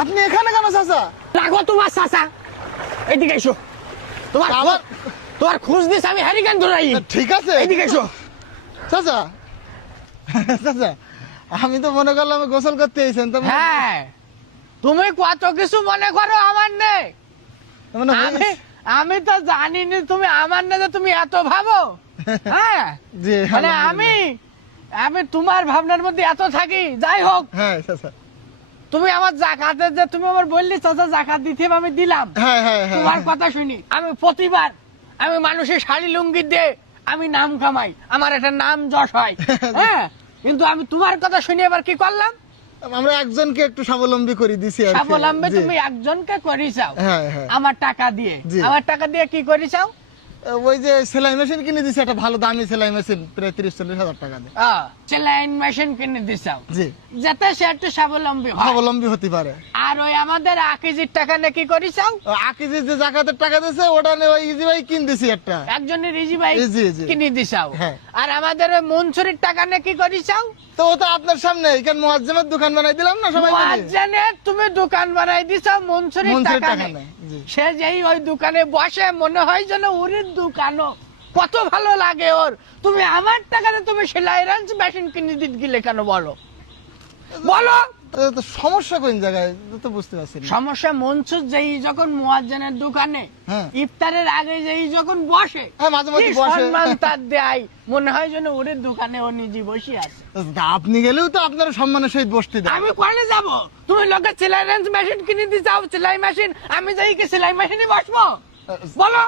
আপনি এখানে কেন চাচা? লাগো তোমার চাচা, এইদিকে এসো। তোমার খোঁজ দিস আমি হ্যারিকেন ধরাই। ঠিক আছে, এইদিকে এসো। চাচা চাচা আমি তো মনে করলাম গোসল করতে এসেছেন তো। হ্যাঁ, তুমি কত কিছু মনে করো আমার নেই। মানে আমি তো জানিনি তুমি আমার না যে তুমি এত ভাবো। হ্যাঁ জি, মানে আলহামদুলিল্লাহ। আমি তোমার ভাবনার মধ্যে এত থাকি। যাই হোক, হ্যাঁ চাচা। তুমি আমার জাকাতের যে তুমি আমার বললি চাচা জাকাত দিতে হবে, আমি দিলাম। হ্যাঁ হ্যাঁ হ্যাঁ তোমার কথা শুনি আমি প্রতিবার আমি মানুষের শাড়ি লুঙ্গি দিয়ে আমি নাম কামাই, আমার একটা নাম যশ হয়। হ্যাঁ, কিন্তু আমি তোমার কথা শুনে এবার কি করলাম, আমরা একজনকে একটু স্বাবলম্বী করে দিছি আর কি। স্বাবলম্বী জি। তুমি একজনকে করিসাও। হ্যাঁ হ্যাঁ। আমার টাকা দিয়ে, জি। আমার টাকা দিয়ে কি করিসাও? ওই যে সেলাই মেশিন কিনে দিছি, একটা ভালো দামি সেলাই মেশিন, প্রায় 30-40 হাজার টাকা দিয়ে। সেলাইন মেশিন কিনে দিছাও জি, যাতে সে একটু স্বাবলম্বী হয়। স্বাবলম্বী হতে পারে। আর ওই আমাদের আকিজির টাকা নিয়ে কি করিসাও? আকিজি যে জাকাতের টাকা দিয়েছে ওটা নিয়ে ওই ইজি ভাই কিন দিছি একটা। একজনের ইজি বাইক জি, জি। কিনে দিছাও। হ্যাঁ। আর আমাদের ওই মনসুরির টাকা নিয়ে কি করিসাও? তো ও তো আপনার সামনে এখানে মুয়াজ্জেমের দোকান বানাই দিলাম না সবাই মিলে। মুয়াজ্জিনের তুমি দোকান বানাই দিছাও মনসুরির মনসুরির টাকা টাকা নিয়ে। নেই, জি। সে যেই ওই দোকানে বসে মনে হয় যেন উরির দোকানও, কত ভালো লাগে ওর। তুমি আমার টাকাতে তুমি সেলাই রাঞ্চ মেশিন কিনে দিতে গেলে কেন বলো? বলো তো সমস্যা কোন জায়গায় তো বুঝতে পারছি না। সমস্যা মনসুর যেই যখন মুয়াজ্জিনের দোকানে হ্যাঁ। ইফতারের আগে যেই যখন বসে, হ্যাঁ, মাঝে মাঝে কি বসে। সম্মান তার দেয়, মনে হয় যেন ওরের দোকানে ও নিজে বসে আছে। আপনি গেলেও তো আপনার সম্মানের সহিত বসতে দেন। আমি কোয়ালে যাব? তুমি লোকে সেলাই রেঞ্জ মেশিন কিনে দিয়ে যাও, সেলাই মেশিন, আমি যাই কি সেলাই মেশিনে বসবো? বলো,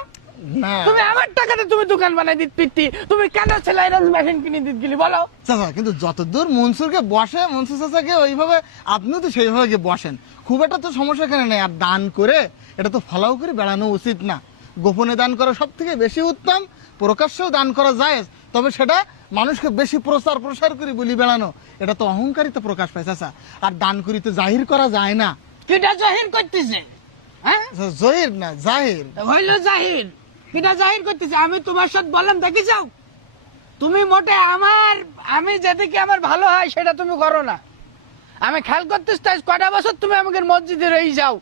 না তুমি আমার টাকাতে তুমি দোকান বানাই দিত পিত্তি, তুমি কেন সেলাই রেঞ্জ মেশিন কিনে দিত গেলি বলো? চাচা, কিন্তু যতদূর মনসুরকে বসে, মনসুর চাচাকে ওইভাবে আপনিও তো সেইভাবে গিয়ে বসেন, খুব একটা তো সমস্যা এখানে নেই। আর দান করে এটা তো ফলাও করে বেড়ানো উচিত না। গোপনে দান করা সব থেকে বেশি উত্তম, প্রকাশ্যেও দান করা যায়, তবে সেটা মানুষকে বেশি প্রসার করে বলি বেড়ানো, এটা তো অহংকারিতা প্রকাশ পায় চাচা। আর দান করি তো জাহির করা যায় না। কিটা জাহির করতেছে? হ্যাঁ, জহির না জাহির। হইলো জাহির। কিটা জাহির করতেছে? আমি তোমার সাথে বললাম, দেখি যাও তুমি মোটে আমি যেদিকে আমার ভালো হয় সেটা তুমি করো না। আমি খেয়াল করতেছি কটা বছর তুমি আমাকে মসজিদে রয়ে যাও,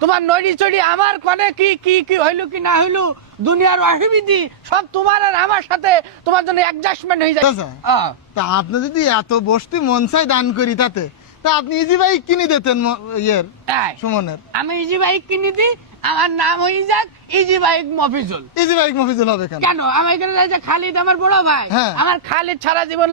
তোমার নড়ি চড়ি আমার কনে কি কি কি হইলো কি না হইলো, দুনিয়ার অসুবিধি সব তোমার আর আমার সাথে তোমার জন্য অ্যাডজাস্টমেন্ট হয়ে যায়। চাচা, তা আপনি যদি এত বসতি মন চাই দান করি তাতে, তা আপনি ইজি বাইক কিনে দিতেন ইয়ের তাই সুমনের। আমি ইজি বাইক কিনে দিই, আমার নাম হয়ে যাক easy bike Mofizul. Easy bike Mofizul হবে কেন? কেন? আমার এখানে খালিদ আমার বড় ভাই, হ্যাঁ। আমার খালিদ সারা জীবন